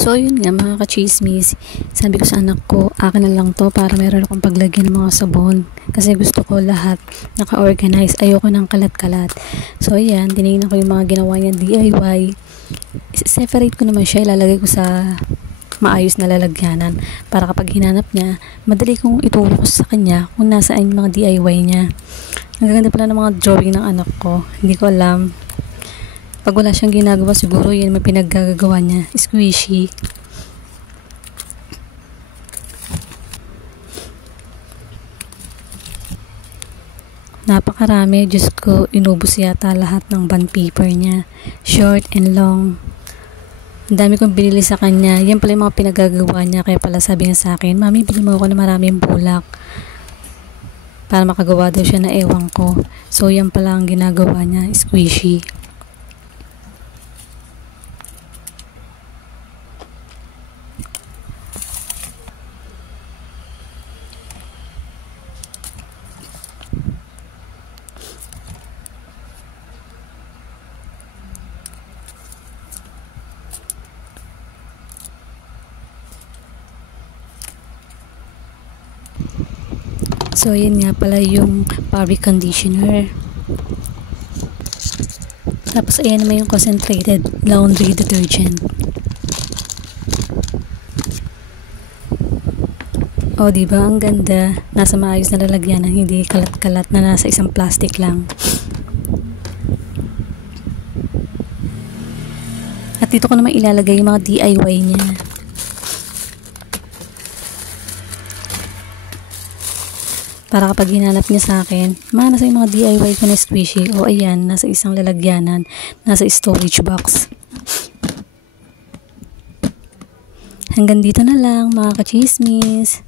So, yun nga mga ka-chismis, sabi ko sa anak ko, akin na lang to para meron akong paglagyan ng mga sabon. Kasi gusto ko lahat naka-organize, ayoko ng kalat-kalat. So, ayan, tinignan ko yung mga ginawa niya DIY. Separate ko naman siya, ilalagay ko sa maayos na lalagyanan para kapag hinanap niya, madali kong ituro ko sa kanya kung nasaan yung mga DIY niya. Ang gaganda pala ng mga drawing ng anak ko, hindi ko alam. Pag wala siyang ginagawa, siguro yun may pinaggagawa niya. Squishy. Napakarami. Diyos ko, inubos yata lahat ng bond paper niya. Short and long. Ang dami kong binili sa kanya. Yan pala yung mga pinaggagawa niya. Kaya pala sabi niya sa akin, Mami, bili mo ako na maraming bulak. Para makagawa daw siya na ewan ko. So, yan pala ang ginagawa niya. Squishy. So, yun nga pala yung fabric conditioner. Tapos, ayan naman yung concentrated laundry detergent. O, diba? Ang ganda. Nasa maayos na lalagyanan, hindi kalat-kalat na nasa isang plastic lang. At dito ko naman ilalagay yung mga DIY niya. Para kapag hinanap niya sa akin, nasa yung mga DIY ko na squishy. O ayan, nasa isang lalagyanan, nasa storage box. Hanggang dito na lang mga ka-chismis.